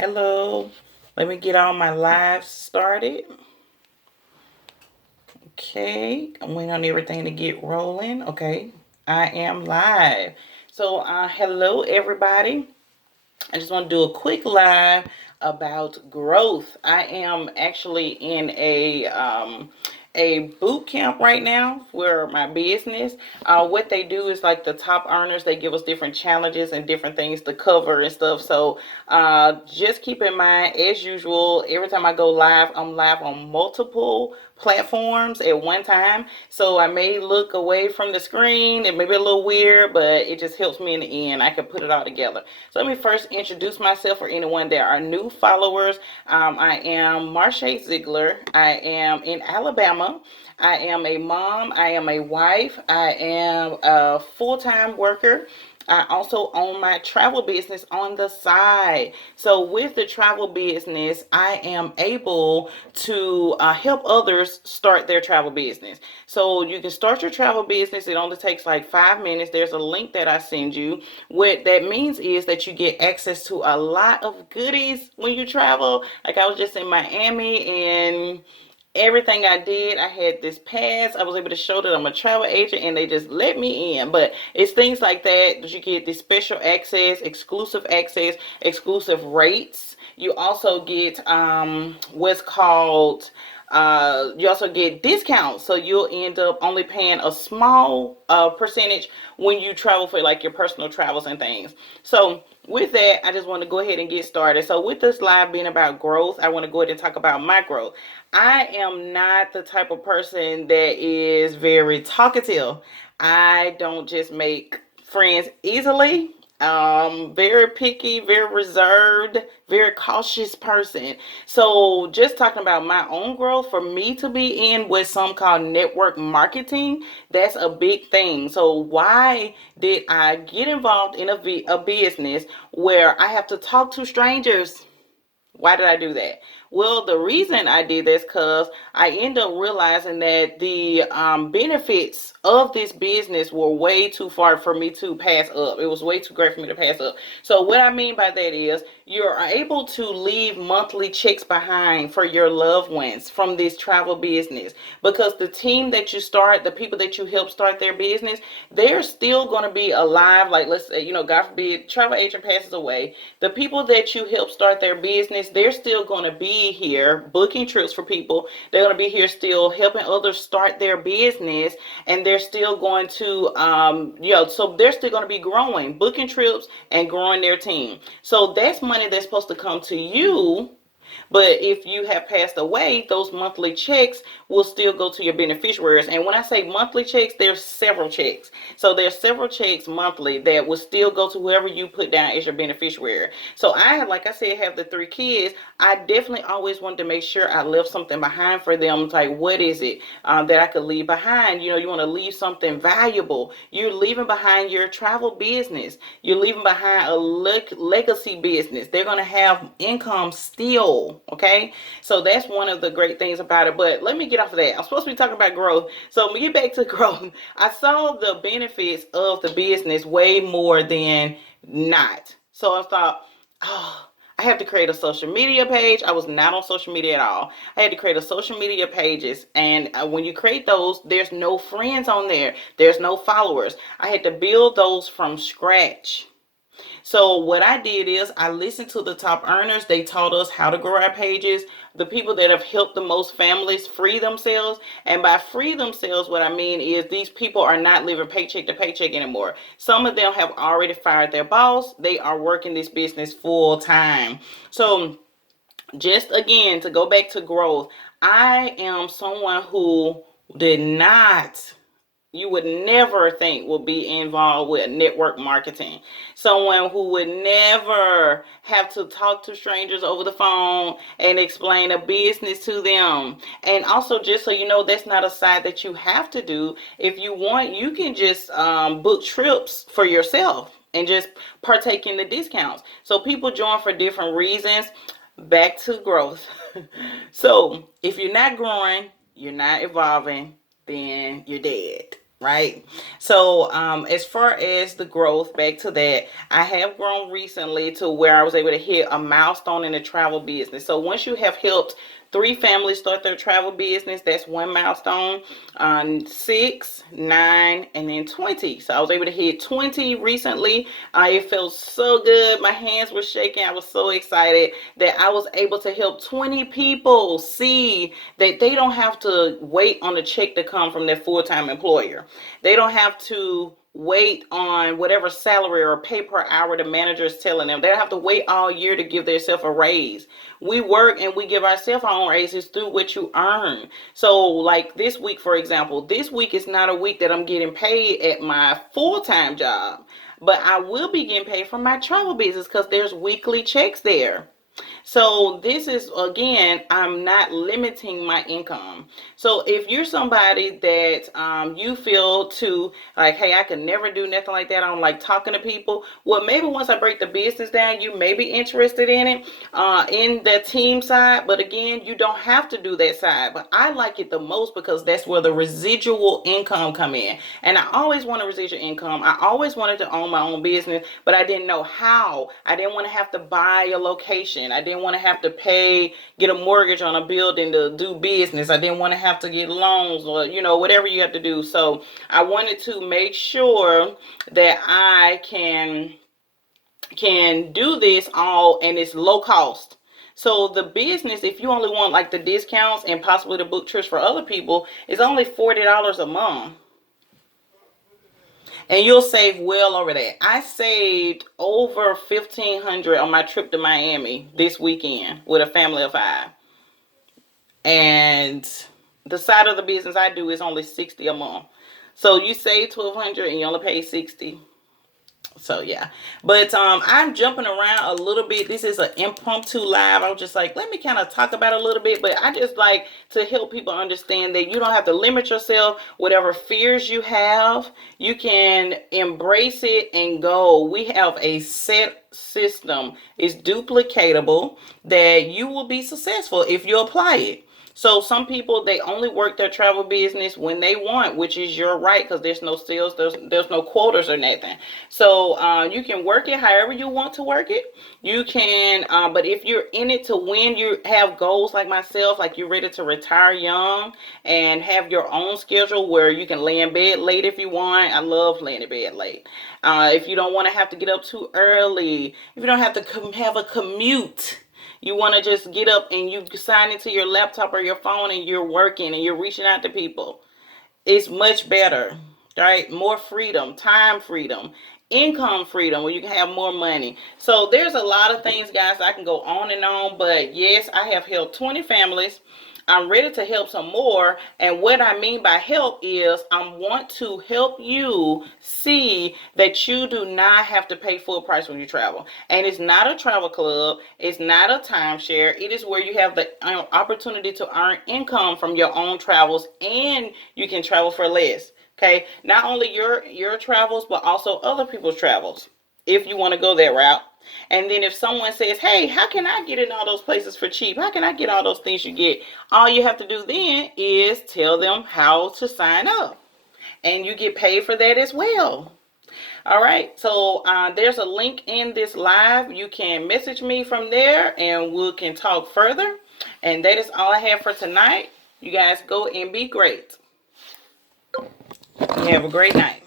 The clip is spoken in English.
Hello. Let me get all my lives started. Okay. I'm waiting on everything to get rolling. Okay. I am live. So, hello, everybody. I just want to do a quick live about growth. I am actually in a boot camp right now for my business. What they do is like the top earners, they give us different challenges and different things to cover and stuff. So just keep in mind, as usual, every time I go live, I'm live on multiple platforms at one time. So I may look away from the screen. It may be a little weird, but it just helps me in the end. I can put it all together. So let me first introduce myself for anyone that are new followers. I am Marsha Ziegler. I am in Alabama. I am a mom. I am a wife. I am a full-time worker. I also own my travel business on the side. So, with the travel business, I am able to help others start their travel business. So, you can start your travel business. It only takes like 5 minutes. There's a link that I send you. What that means is that you get access to a lot of goodies when you travel. Like, I was just in Miami and everything I did, I had this pass. I was able to show that I'm a travel agent and they just let me in. But it's things like that you get this special access, exclusive rates. You also get what's called you also get discounts, so you'll end up only paying a small percentage when you travel for like your personal travels and things. So with that, I just want to go ahead and get started. So with this live being about growth, I want to go ahead and talk about my growth. I am not the type of person that is very talkative. I don't just make friends easily. Very picky, very reserved, very cautious person. So just talking about my own growth, for me to be in what some call network marketing, that's a big thing. So why did I get involved in a business where I have to talk to strangers? Why did I do that? Well, the reason I did this because I end up realizing that the benefits of this business were way too far for me to pass up. It was way too great for me to pass up. So what I mean by that is you're able to leave monthly checks behind for your loved ones from this travel business, because the team that you start, the people that you help start their business, they're still going to be alive. Like, let's say, God forbid, travel agent passes away. The people that you help start their business, they're still going to be here booking trips for people. They're going to be here still helping others start their business, and they're still going to, so they're still going to be growing, booking trips and growing their team. So that's money that's supposed to come to you. But if you have passed away, those monthly checks will still go to your beneficiaries. And when I say monthly checks, there's several checks. So there's several checks monthly that will still go to whoever you put down as your beneficiary. So I, like I said, have the 3 kids. I definitely always wanted to make sure I left something behind for them. It's like, what is it that I could leave behind? You want to leave something valuable. You're leaving behind your travel business. You're leaving behind a legacy business. They're going to have income still. Okay. So that's one of the great things about it. But let me get off of that. I'm supposed to be talking about growth. So let me get back to growth. I saw the benefits of the business way more than not. So I thought, oh, I have to create a social media page. I was not on social media at all. I had to create a social media pages, and when you create those, there's no friends on there. There's no followers. I had to build those from scratch. So what I did is I listened to the top earners. They taught us how to grow our pages. The people that have helped the most families free themselves. And by free themselves, what I mean is these people are not living paycheck to paycheck anymore. Some of them have already fired their boss. They are working this business full time. So just again, to go back to growth, I am someone who did not, you would never think will be involved with network marketing. Someone who would never have to talk to strangers over the phone and explain a business to them. And also, just so you know, that's not a side that you have to do. If you want, you can just book trips for yourself and just partake in the discounts. So people join for different reasons. Back to growth. So if you're not growing, you're not evolving, then you're dead. right? So as far as the growth, back to that, I have grown recently to where I was able to hit a milestone in the travel business. So once you have helped 3 families start their travel business, that's one milestone. On 6, 9, and then 20. So I was able to hit 20 recently. It felt so good. My hands were shaking. I was so excited that I was able to help 20 people see that they don't have to wait on a check to come from their full-time employer. They don't have to wait on whatever salary or pay per hour the manager is telling them. They don't have to wait all year to give themselves a raise. We work and we give ourselves our own raises through what you earn. So, like this week, for example, this week is not a week that I'm getting paid at my full-time job, but I will be getting paid from my travel business because there's weekly checks there. So this is, again, I'm not limiting my income. So if you're somebody that you feel to like, hey, I could never do nothing like that, I don't like talking to people, well, maybe once I break the business down, you may be interested in it, in the team side. But again, you don't have to do that side. But I like it the most because that's where the residual income come in. And I always wanted residual income. I always wanted to own my own business, but I didn't know how. I didn't want to have to buy a location. I didn't want to have to get a mortgage on a building to do business. I didn't want to have to get loans or, whatever you have to do. So I wanted to make sure that I can do this all and it's low cost. So the business, if you only want like the discounts and possibly the book trips for other people, is only $40 a month. And you'll save well over that. I saved over 1,500 on my trip to Miami this weekend with a family of 5. And the side of the business I do is only 60 a month. So you save 1,200 and you only pay 60. So yeah, but I'm jumping around a little bit. This is an impromptu live. I was just like, let me kind of talk about it a little bit, but I just like to help people understand that you don't have to limit yourself. Whatever fears you have, you can embrace it and go. We have a set system. It's duplicatable that you will be successful if you apply it. So some people, they only work their travel business when they want, which is your right, because there's no sales, there's no quotas or nothing. So you can work it however you want to work it. You can, but if you're in it to win, you have goals like myself, like you're ready to retire young and have your own schedule where you can lay in bed late if you want. I love laying in bed late. If you don't want to have to get up too early, if you don't have to have a commute, you want to just get up and you sign into your laptop or your phone and you're working and you're reaching out to people. It's much better, right? More freedom, time freedom, income freedom, where you can have more money. So there's a lot of things, guys. I can go on and on, but yes, I have helped 20 families. I'm ready to help some more. And what I mean by help is I want to help you see that you do not have to pay full price when you travel. And it's not a travel club. It's not a timeshare. It is where you have the opportunity to earn income from your own travels, and you can travel for less. Okay, not only your travels, but also other people's travels, if you want to go that route. And then if someone says, hey, how can I get in all those places for cheap? How can I get all those things you get? All you have to do then is tell them how to sign up. And you get paid for that as well. All right. So there's a link in this live. You can message me from there and we can talk further. And that is all I have for tonight. You guys go and be great. You have a great night.